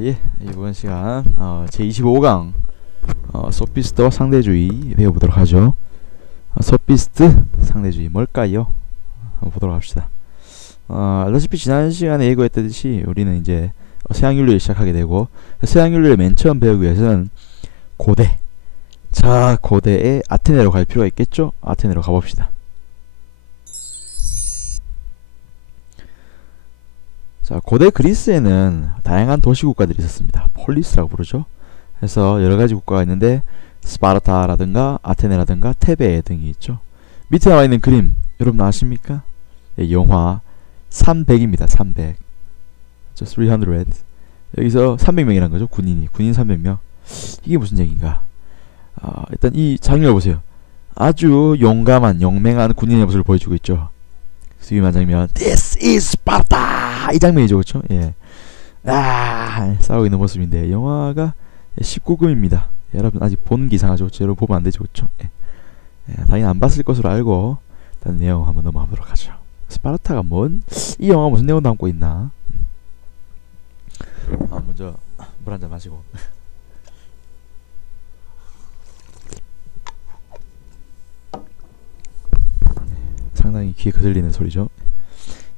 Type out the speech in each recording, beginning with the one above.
예. 이번 시간 제25강 소피스트와 상대주의 배워보도록 하죠. 소피스트, 상대주의 뭘까요? 한번 보도록 합시다. 알다시피 지난 시간에 예고했듯이 우리는 이제 서양윤리를 시작하게 되고, 서양윤리를 맨 처음 배우기 위해서는 고대, 자 고대의 아테네로 갈 필요가 있겠죠? 아테네로 가봅시다. 자, 고대 그리스에는 다양한 도시국가들이 있었습니다. 폴리스라고 부르죠. 그래서 여러가지 국가가 있는데 스파르타라든가 아테네라든가 테베 등이 있죠. 밑에 나와있는 그림 여러분 아십니까? 네, 영화 300입니다. 300 300. 여기서 300명이란 거죠. 군인 300명. 이게 무슨 얘기인가? 일단 이 장면을 보세요. 아주 용감한 용맹한 군인의 모습을 보여주고 있죠. 유명한 장면, This is Sparta! 이 장면이죠, 그렇죠? 예. 싸우고 있는 모습인데 영화가 19금입니다. 여러분 아직 보는 게 이상하죠? 여러분 보면 안 되죠, 그렇죠? 예. 당연히 안 봤을 것으로 알고 일단 내용 한번 넘어가도록 하죠. 스파르타가 이 영화 무슨 내용 담고 있나? 먼저 물 한잔 마시고. 상당히 귀에 거슬리는 소리죠.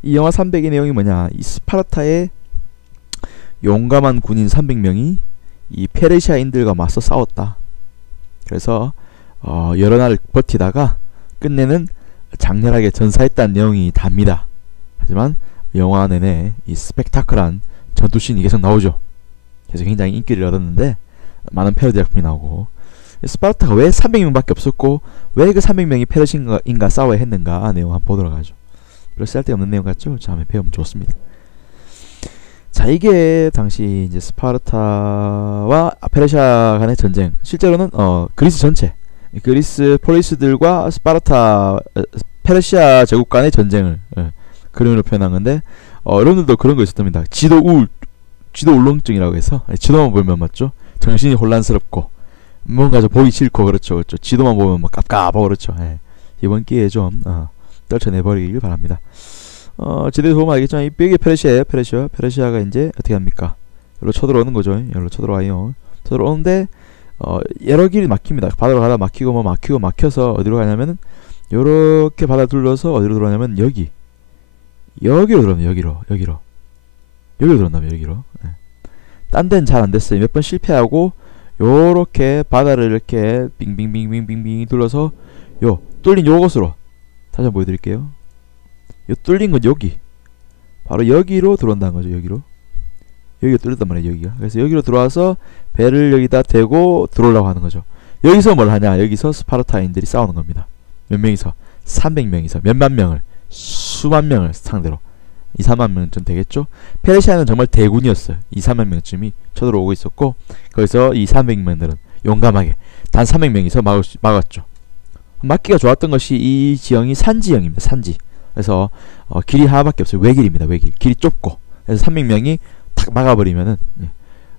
이 영화 300의 내용이 뭐냐? 이 스파르타의 용감한 군인 300명이 이 페르시아인들과 맞서 싸웠다. 그래서 여러 날 버티다가 끝내는 장렬하게 전사했다는 내용이 답니다. 하지만 영화 내내 이 스펙타클한 전투씬이 계속 나오죠. 그래서 굉장히 인기를 얻었는데 많은 패러디 작품이 나오고, 스파르타가 왜 300명밖에 없었고 왜 그 300명이 페르시아인과 싸워야 했는가 내용 한번 보도록 하죠. 별로 쓸데없는 내용 같죠? 자, 한번 배우면 좋습니다. 자, 이게 당시 이제 스파르타와 페르시아 간의 전쟁, 실제로는 그리스 전체, 그리스 폴리스들과 스파르타 페르시아 제국 간의 전쟁을 그림으로 표현한 건데, 여러분들도 그런 거 있었답니다. 지도 울렁증이라고 해서 지도만 보면 맞죠? 정신이 혼란스럽고 뭔가 좀 보기 싫고, 그렇죠. 지도만 보면 막 깝깝하고, 그렇죠. 예. 이번 기회에 좀 떨쳐내버리길 바랍니다. 지도에서 보면 알겠지만 이게 페르시아예요. 페르시아가 이제 어떻게 합니까? 여기로 쳐들어오는 거죠. 여기로 쳐들어와요. 쳐들어오는데 여러 길이 막힙니다. 바다로 가다 막히고 막혀서 어디로 가냐면은 요렇게 바다 둘러서 어디로 들어가냐면 여기로 들어옵니다. 여기로 들어온다면 여기로. 예. 딴 데는 잘 안 됐어요. 몇 번 실패하고 요렇게 바다를 이렇게 빙빙빙빙빙빙 둘러서 요 뚫린 요것으로 다시 한번 보여드릴게요. 요 뚫린 건 여기, 바로 여기로 들어온다는 거죠. 여기가 뚫렸단 말이에요. 여기가. 그래서 여기로 들어와서 배를 여기다 대고 들어오려고 하는 거죠. 여기서 뭘 하냐? 여기서 스파르타인들이 싸우는 겁니다. 몇 명이서? 300명이서 몇만 명을, 수만 명을 상대로. 2, 3만 명쯤 되겠죠? 페르시아는 정말 대군이었어요. 2, 3만 명쯤이 쳐들어오고 있었고, 거기서 이 300명들은 용감하게 단 300명이서 막았죠. 막기가 좋았던 것이 이 지형이 산지형입니다. 산지. 그래서 길이 하나밖에 없어요. 외길입니다. 외길. 길이 좁고. 그래서 300명이 탁 막아버리면은,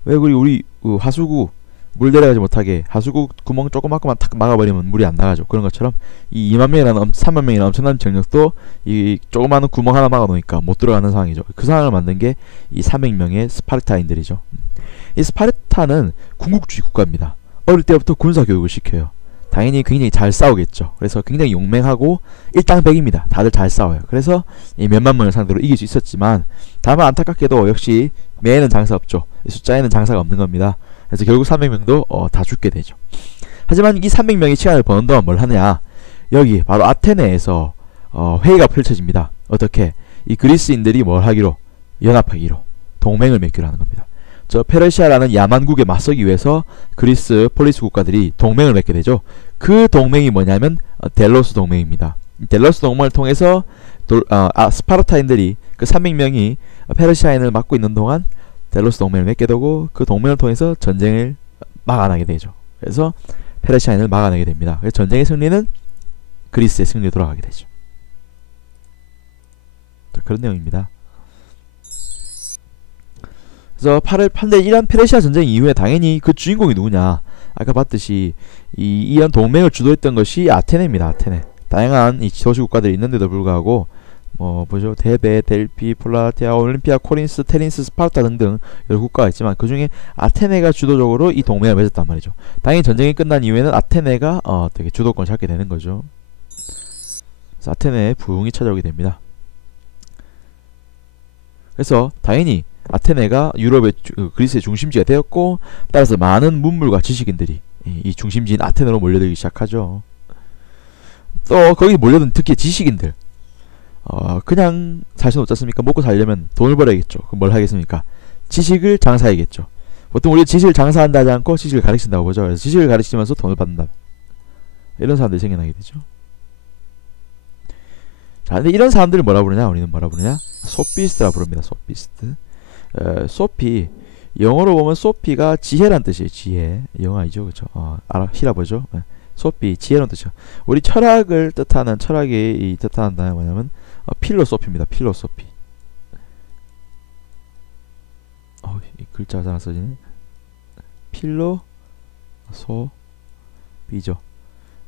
왜 우리 하수구 물 내려가지 못하게 하수구 구멍 조그맣게만 탁 막아버리면 물이 안 나가죠. 그런 것처럼 이 2만 명이라는 3만 명이라는 엄청난 병력도 이 조그마한 구멍 하나 막아놓으니까 못 들어가는 상황이죠. 그 상황을 만든 게 이 300명의 스파르타인들이죠. 이 스파르타는 군국주의 국가입니다. 어릴 때부터 군사교육을 시켜요. 당연히 굉장히 잘 싸우겠죠. 그래서 굉장히 용맹하고 일당백입니다. 다들 잘 싸워요. 그래서 이 몇만 명을 상대로 이길 수 있었지만, 다만 안타깝게도 역시 매에는 장사 없죠. 숫자에는 장사가 없는 겁니다. 그래서 결국 300명도 다 죽게 되죠. 하지만 이 300명이 시간을 버는 동안 뭘 하느냐? 여기 바로 아테네에서 회의가 펼쳐집니다. 어떻게? 이 그리스인들이 뭘 하기로? 연합하기로, 동맹을 맺기로 하는 겁니다. 저 페르시아라는 야만국에 맞서기 위해서 그리스 폴리스 국가들이 동맹을 맺게 되죠. 그 동맹이 뭐냐면 델로스 동맹입니다. 델로스 동맹을 통해서 스파르타인들이 그 300명이 페르시아인을 막고 있는 동안 델로스 동맹을 맺게 되고, 그 동맹을 통해서 전쟁을 막아나게 되죠. 그래서 페르시아인을 막아내게 됩니다. 그래서 전쟁의 승리는 그리스의 승리로 돌아가게 되죠. 자, 그런 내용입니다. 그래서 이런 페르시아 전쟁 이후에 당연히 그 주인공이 누구냐? 아까 봤듯이 이런 동맹을 주도했던 것이 아테네입니다. 아테네. 다양한 이 도시 국가들이 있는데도 불구하고 뭐죠? 데베, 델피, 폴라티아, 올림피아, 코린스, 테린스, 스파르타 등등 여러 국가가 있지만 그 중에 아테네가 주도적으로 이 동맹을 맺었단 말이죠. 당연히 전쟁이 끝난 이후에는 아테네가 되게 주도권을 잡게 되는 거죠. 그래서 아테네에 부흥이 찾아오게 됩니다. 그래서 당연히 아테네가 유럽의 그리스의 중심지가 되었고, 따라서 많은 문물과 지식인들이 이 중심지인 아테네로 몰려들기 시작하죠. 또 거기 몰려든 특히 지식인들, 그냥 살 수는 없지 않습니까? 먹고 살려면 돈을 벌어야겠죠. 그럼 뭘 하겠습니까? 지식을 장사해야겠죠. 보통 우리 지식을 장사한다 하지 않고 지식을 가르친다고 보죠. 그래서 지식을 가르치면서 돈을 받는다, 이런 사람들이 생겨나게 되죠. 자, 근데 이런 사람들을 뭐라 부르냐? 우리는 뭐라 부르냐? 소피스트라 부릅니다. 소피스트. 소피, 영어로 보면 소피가 지혜란 뜻이에요. 지혜. 영어 아니죠, 그렇죠? 히라보죠. 소피, 지혜란 뜻이죠. 우리 철학을 뜻하는, 철학이 뜻하는 단어가 뭐냐면 필로소피입니다. 필로소피. 이 글자가 잘 안 써지네. 필로소피죠.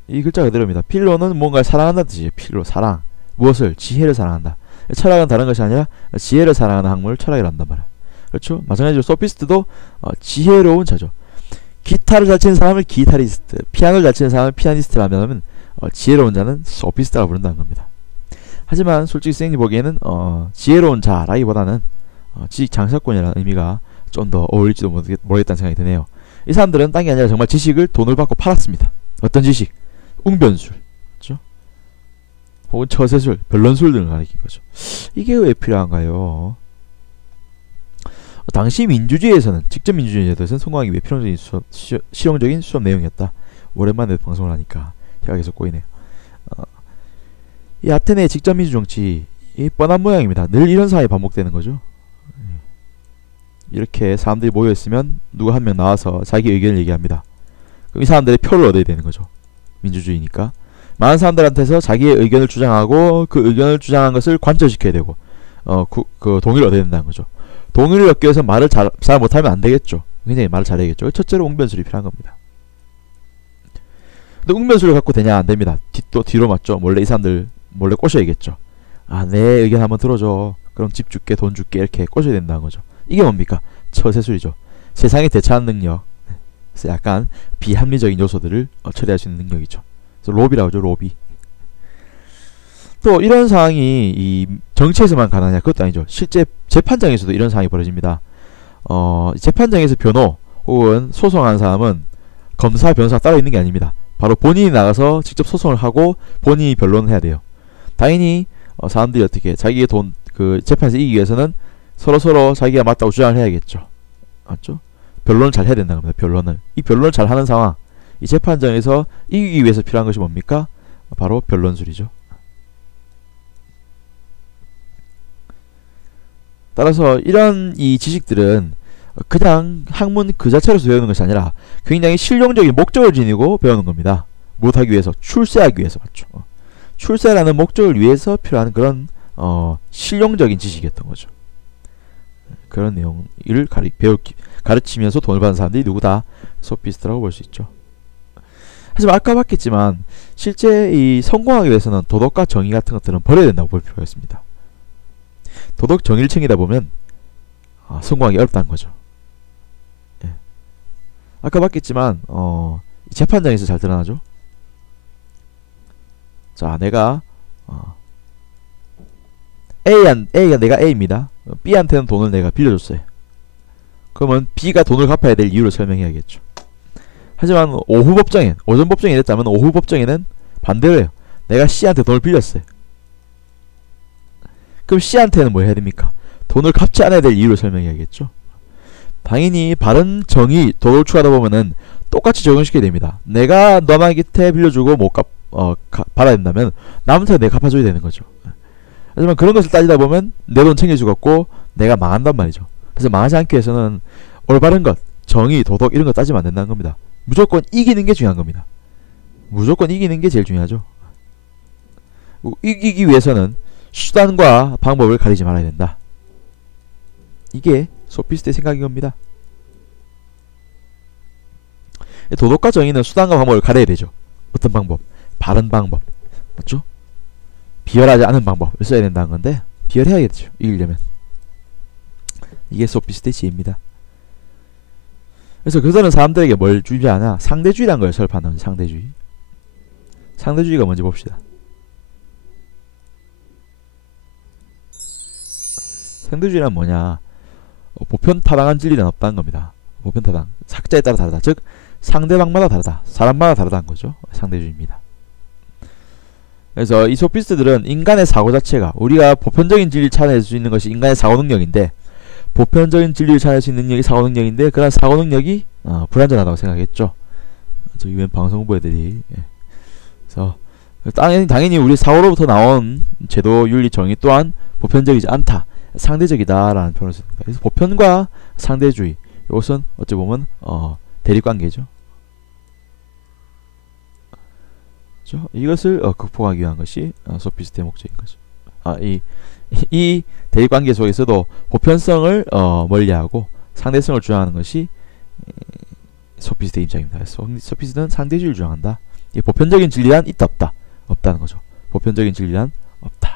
이 글자 그대로입니다. 필로는 뭔가를 사랑한다는 뜻이에요. 필로, 사랑. 무엇을? 지혜를 사랑한다. 철학은 다른 것이 아니라 지혜를 사랑하는 학문을 철학이라 한단 말이야. 그렇죠? 마찬가지로 소피스트도 지혜로운 자죠. 기타를 잘 치는 사람을 기타리스트, 피아노를 잘 치는 사람을 피아니스트라면 지혜로운 자는 소피스트라고 부른다는 겁니다. 하지만 솔직히 선생님이 보기에는 지혜로운 자라기보다는 지식 장사꾼이라는 의미가 좀 더 어울릴지도 모르겠다는 생각이 드네요. 이 사람들은 딴 게 아니라 정말 지식을 돈을 받고 팔았습니다. 어떤 지식? 웅변술, 그렇죠? 혹은 처세술, 변론술 등을 가리킨 거죠. 이게 왜 필요한가요? 당시 민주주의에서는, 직접 민주주의 제도에서는 성공하기 위해 필요적인 실용적인 수업 내용이었다. 오랜만에 방송을 하니까 제가 계속 꼬이네요. 이 아테네의 직접 민주 정치, 이 뻔한 모양입니다. 늘 이런 상황이 반복되는 거죠. 이렇게 사람들이 모여있으면 누가 한 명 나와서 자기 의견을 얘기합니다. 그럼 이 사람들의 표를 얻어야 되는 거죠. 민주주의니까 많은 사람들한테서 자기의 의견을 주장하고, 그 의견을 주장한 것을 관철시켜야 되고, 그 동의를 얻어야 된다는 거죠. 동의를 얻기 위해서 말을 잘 못하면 안 되겠죠. 굉장히 말을 잘해야겠죠. 첫째로 웅변술이 필요한 겁니다. 근데 웅변술을 갖고 되냐? 안 됩니다. 뒤로 맞죠. 몰래 이 사람들 몰래 꼬셔야겠죠. 내 의견 한번 들어줘. 그럼 집 줄게, 돈 줄게, 이렇게 꼬셔야 된다는 거죠. 이게 뭡니까? 처세술이죠. 세상에 대처하는 능력. 그래서 약간 비합리적인 요소들을 처리할 수 있는 능력이죠. 그래서 로비라고 하죠. 로비. 또 이런 상황이 이 정치에서만 가능하냐? 그것도 아니죠. 실제 재판장에서도 이런 상황이 벌어집니다. 재판장에서 변호 혹은 소송하는 사람은 검사, 변호사가 따로 있는 게 아닙니다. 바로 본인이 나가서 직접 소송을 하고 본인이 변론을 해야 돼요. 당연히 사람들이 어떻게 자기의 그 재판에서 이기기 위해서는 서로 자기가 맞다고 주장을 해야겠죠. 맞죠? 변론을 잘 해야 된다는 겁니다. 변론을. 이 변론을 잘 하는 상황, 이 재판장에서 이기기 위해서 필요한 것이 뭡니까? 바로 변론술이죠. 따라서 이런 이 지식들은 그냥 학문 그 자체로서 배우는 것이 아니라 굉장히 실용적인 목적을 지니고 배우는 겁니다. 무엇하기 위해서? 출세하기 위해서. 맞죠? 출세라는 목적을 위해서 필요한 그런 실용적인 지식이었던 거죠. 그런 내용을 가르치면서 돈을 받는 사람들이 누구다? 소피스트라고 볼 수 있죠. 하지만 아까 봤겠지만 실제 이 성공하기 위해서는 도덕과 정의 같은 것들은 버려야 된다고 볼 필요가 있습니다. 도덕 정의를 챙기다 보면 성공하기 어렵다는 거죠. 예. 아까 봤겠지만 재판장에서 잘 드러나죠. 자, 내가 A가 내가 A입니다. B한테는 돈을 내가 빌려줬어요. 그러면 B가 돈을 갚아야 될 이유를 설명해야겠죠. 하지만 오전 법정이 됐다면 오후 법정에는 반대로 해요. 내가 C한테 돈을 빌렸어요. 그럼 C한테는 뭐 해야 됩니까? 돈을 갚지 않아야 될 이유를 설명해야겠죠. 당연히 바른 정의, 도덕을 추구하다 보면은 똑같이 적용시켜야 됩니다. 내가 너한테 빌려주고 못 받아야 된다면 남한테 내가 갚아줘야 되는 거죠. 하지만 그런 것을 따지다 보면 내 돈 챙길 수가 없고 내가 망한단 말이죠. 그래서 망하지 않기 위해서는 올바른 것, 정의, 도덕 이런 거 따지면 안 된다는 겁니다. 무조건 이기는 게 중요한 겁니다. 무조건 이기는 게 제일 중요하죠. 이기기 위해서는 수단과 방법을 가리지 말아야 된다. 이게 소피스트의 생각인 겁니다. 도덕과 정의는 수단과 방법을 가려야 되죠. 어떤 방법? 바른 방법. 맞죠? 비열하지 않은 방법을 써야 된다는 건데 비열해야겠죠. 이기려면. 이게 소피스트의 지혜입니다. 그래서 그들은 사람들에게 뭘 주지 않아? 상대주의란 걸 설파하는 거지. 상대주의. 상대주의가 뭔지 봅시다. 상대주의란 뭐냐? 보편타당한 진리는 없다는 겁니다. 보편타당. 삭자에 따라 다르다. 즉 상대방마다 다르다. 사람마다 다르다는 거죠. 상대주의입니다. 그래서 이 소피스트들은 인간의 사고 자체가 우리가 보편적인 진리를 찾아낼 수 있는 것이 인간의 사고 능력인데 보편적인 진리를 찾아낼 수 있는 능력이 사고 능력인데 그런 사고 능력이 불완전하다고 생각했죠. 저 유엔 방송 후보애들이. 예. 그래서 당연히 우리 사고로부터 나온 제도, 윤리, 정의 또한 보편적이지 않다. 상대적이다라는 표현을 씁니다. 그래서 보편과 상대주의 이것은 어찌 보면 대립관계죠. 이것을 극복하기 위한 것이 소피스트의 목적인 거죠. 이 대립관계 속에서도 보편성을 멀리하고 상대성을 주장하는 것이 소피스트의 입장입니다. 그래서 소피스트는 상대주의를 주장한다. 이 보편적인 진리란 있다 없다 없다는 거죠. 보편적인 진리란 없다.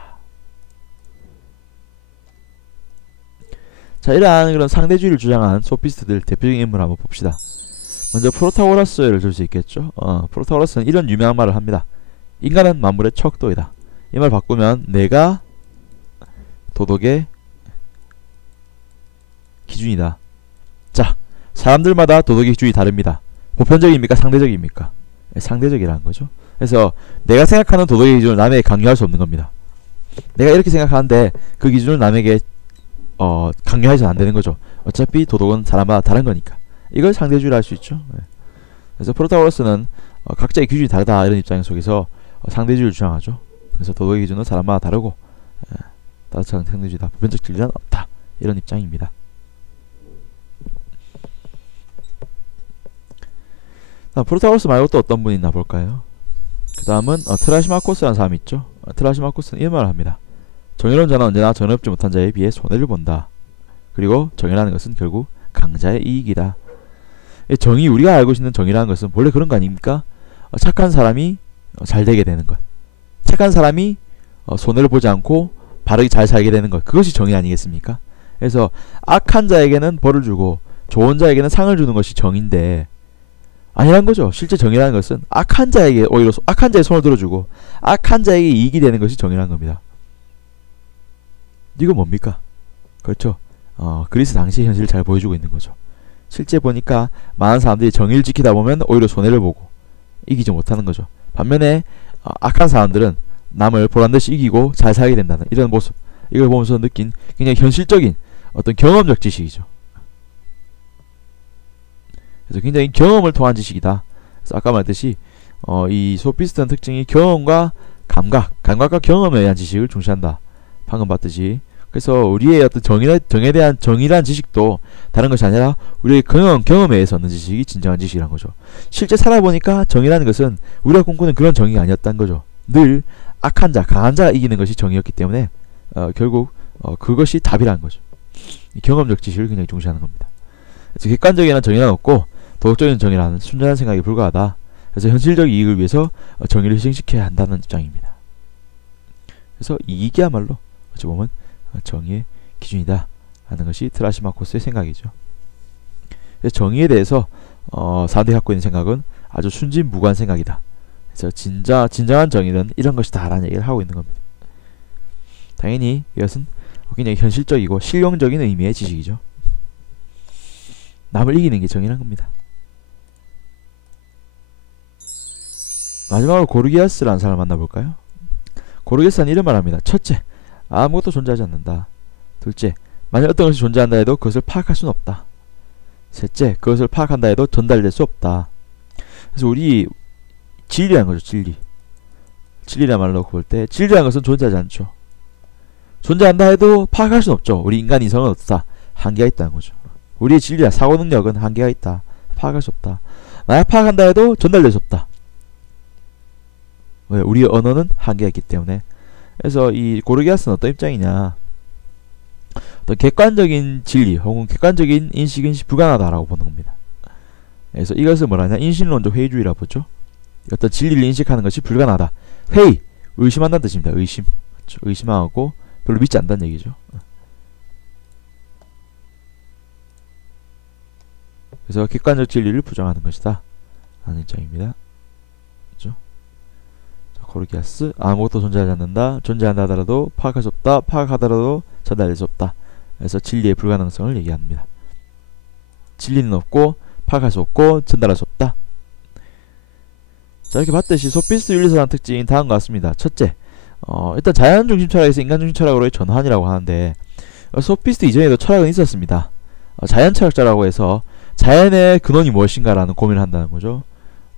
자, 이러한 그런 상대주의를 주장한 소피스트들 대표적인 인물을 한번 봅시다. 먼저 프로타고라스를 들 수 있겠죠. 프로타고라스는 이런 유명한 말을 합니다. 인간은 만물의 척도이다. 이 말 바꾸면 내가 도덕의 기준이다. 자, 사람들마다 도덕의 기준이 다릅니다. 보편적입니까? 상대적입니까? 상대적이라는 거죠. 그래서 내가 생각하는 도덕의 기준을 남에게 강요할 수 없는 겁니다. 내가 이렇게 생각하는데 그 기준을 남에게 강요해서는 안 되는 거죠. 어차피 도덕은 사람마다 다른 거니까. 이걸 상대주의로 할 수 있죠. 그래서 프로타고라스는 각자의 기준이 다르다 이런 입장 속에서 상대주의를 주장하죠. 그래서 도덕의 기준은 사람마다 다르고 따뜻한 상대주의다. 보편적 진리는 없다. 이런 입장입니다. 프로타고라스 말고 또 어떤 분이 있나 볼까요? 그 다음은 트라시마코스라는 사람이 있죠. 트라시마코스는 이런 말을 합니다. 정의로운 자는 언제나 정의롭지 못한 자에 비해 손해를 본다. 그리고 정의라는 것은 결국 강자의 이익이다. 정의, 우리가 알고 있는 정의라는 것은 원래 그런 거 아닙니까? 착한 사람이 잘 되게 되는 것. 착한 사람이 손해를 보지 않고 바르게 잘 살게 되는 것. 그것이 정의 아니겠습니까? 그래서 악한 자에게는 벌을 주고 좋은 자에게는 상을 주는 것이 정의인데 아니란 거죠. 실제 정의라는 것은 악한 자에게 오히려 악한 자의 손을 들어주고 악한 자에게 이익이 되는 것이 정의라는 겁니다. 이거 뭡니까? 그렇죠. 그리스 당시의 현실을 잘 보여주고 있는 거죠. 실제 보니까 많은 사람들이 정의를 지키다 보면 오히려 손해를 보고 이기지 못하는 거죠. 반면에 악한 사람들은 남을 보란듯이 이기고 잘 살게 된다는 이런 모습, 이걸 보면서 느낀 굉장히 현실적인 어떤 경험적 지식이죠. 그래서 굉장히 경험을 통한 지식이다. 그래서 아까 말했듯이 이 소피스트한 특징이 경험과 감각과 경험에 의한 지식을 중시한다. 방금 봤듯이. 그래서 우리의 어떤 정에 대한 정의란 지식도 다른 것이 아니라 우리의 경험에 의해서 얻는 지식이 진정한 지식이란 거죠. 실제 살아보니까 정의라는 것은 우리가 꿈꾸는 그런 정의가 아니었다는 거죠. 늘 악한 자, 강한 자가 이기는 것이 정의였기 때문에 결국 그것이 답이라는 거죠. 경험적 지식을 굉장히 중시하는 겁니다. 그래서 객관적인 정의는 없고 도덕적인 정의라는 순전한 생각이 불가하다. 그래서 현실적 이익을 위해서 정의를 희생시켜야 한다는 입장입니다. 그래서 이익이야말로 어찌 보면 정의의 기준이다 하는 것이 트라시마코스의 생각이죠. 그래서 정의에 대해서 사람들이 갖고 있는 생각은 아주 순진무구한 생각이다. 그래서 진정한 정의는 이런 것이다 라는 얘기를 하고 있는 겁니다. 당연히 이것은 굉장히 현실적이고 실용적인 의미의 지식이죠. 남을 이기는 게 정의란 겁니다. 마지막으로 고르기아스라는 사람을 만나볼까요? 고르기아스는 이런 말을 합니다. 첫째, 아무것도 존재하지 않는다. 둘째, 만약 어떤 것이 존재한다 해도 그것을 파악할 수는 없다. 셋째, 그것을 파악한다 해도 전달될 수 없다. 그래서 우리 진리라는 거죠. 진리란 말로 놓고 볼 때 진리라는 것은 존재하지 않죠. 존재한다 해도 파악할 수는 없죠. 우리 인간 이성은 어떻다? 한계가 있다는 거죠. 우리의 진리야, 사고 능력은 한계가 있다. 파악할 수 없다. 만약 파악한다 해도 전달될 수 없다. 왜? 우리의 언어는 한계가 있기 때문에. 그래서 이 고르기아스는 어떤 입장이냐, 어떤 객관적인 진리 혹은 객관적인 인식은 불가능하다라고 보는 겁니다. 그래서 이것을 뭐라 하냐, 인신론적 회의주의라고 보죠. 어떤 진리를 인식하는 것이 불가능하다. 회의, 의심한다는 뜻입니다. 의심. 그렇죠. 의심하고 별로 믿지 않는다는 얘기죠. 그래서 객관적 진리를 부정하는 것이다 하는 입장입니다. 그렇죠? 자, 고르기아스 아무것도 존재하지 않는다. 존재한다 하더라도 파악할 수 없다. 파악하더라도 전달될 수 없다. 그래서 진리의 불가능성을 얘기합니다. 진리는 없고 파악할 수 없고 전달할 수 없다. 자, 이렇게 봤듯이 소피스트 윤리사상 특징이 다음과 같습니다. 첫째, 일단 자연중심 철학에서 인간중심 철학으로의 전환이라고 하는데, 소피스트 이전에도 철학은 있었습니다. 자연 철학자라고 해서 자연의 근원이 무엇인가라는 고민을 한다는 거죠.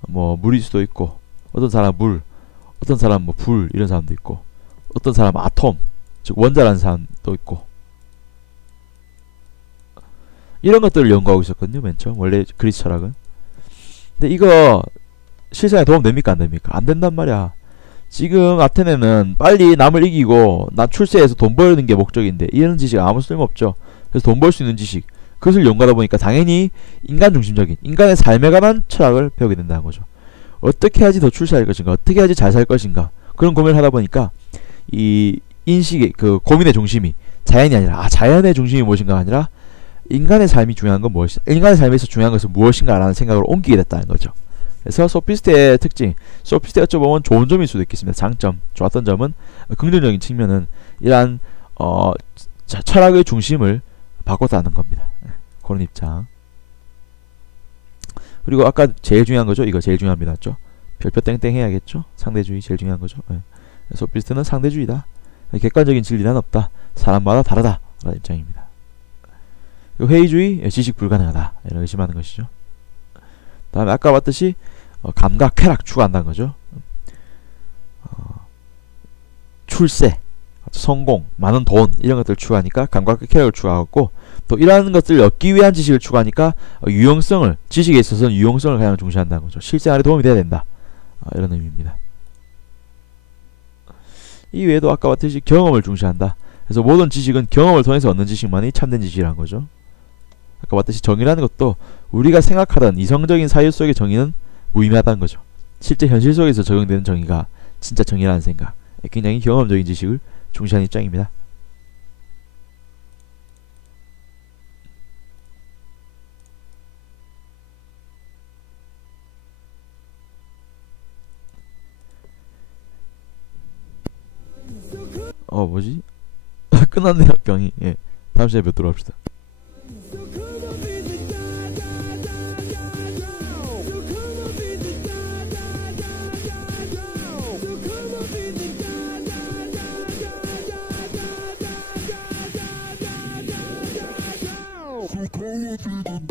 뭐 물일 수도 있고, 어떤 사람 물, 어떤 사람 뭐 불 이런 사람도 있고, 어떤 사람 아톰, 즉 원자라는 사람도 있고, 이런 것들을 연구하고 있었거든요. 맨 처음 원래 그리스 철학은. 근데 이거 실생활에 도움 됩니까 안 됩니까? 안 된단 말이야. 지금 아테네는 빨리 남을 이기고 남 출세해서 돈 버는 게 목적인데 이런 지식 아무 쓸모없죠. 그래서 돈 벌 수 있는 지식, 그것을 연구하다 보니까 당연히 인간 중심적인 인간의 삶에 관한 철학을 배우게 된다는 거죠. 어떻게 해야지 더 출세할 것인가, 어떻게 해야지 잘 살 것인가, 그런 고민을 하다 보니까 이 인식의 그 고민의 중심이 자연이 아니라 자연의 중심이 무엇인가가 아니라 인간의 삶이 중요한 건 무엇이, 인간의 삶에서 중요한 것은 무엇인가라는 생각으로 옮기게 됐다는 거죠. 그래서 소피스트의 특징, 소피스트 어찌 보면 좋은 점일 수도 있겠습니다. 장점, 좋았던 점은 긍정적인 측면은 이러한 철학의 중심을 바꿨다는 겁니다. 그런 입장. 그리고 아까 제일 중요한 거죠. 이거 제일 중요합니다. 맞죠? 별표 땡땡 해야겠죠? 상대주의 제일 중요한 거죠. 소피스트는 상대주의다. 객관적인 진리란 없다. 사람마다 다르다. 라는 입장입니다. 회의주의, 지식 불가능하다. 이런 의심하는 것이죠. 다음에 아까 봤듯이 감각, 쾌락 추구한다는 거죠. 출세, 성공, 많은 돈 이런 것들을 추구하니까 감각과 쾌락을 추구하고, 또 이러한 것들을 얻기 위한 지식을 추구하니까 유용성을, 지식에 있어서는 유용성을 가장 중시한다는 거죠. 실생활에 도움이 돼야 된다. 이런 의미입니다. 이 외에도 아까 봤듯이 경험을 중시한다. 그래서 모든 지식은 경험을 통해서 얻는 지식만이 참된 지식이라는 거죠. 아까 봤듯이 정의라는 것도 우리가 생각하던 이성적인 사유 속의 정의는 무의미하다는 거죠. 실제 현실 속에서 적용되는 정의가 진짜 정의라는 생각, 굉장히 경험적인 지식을 중시하는 입장입니다. 뭐지? 끝났네요, 병이. 예. 다음 시간에 뵙도록 합시다. Come on,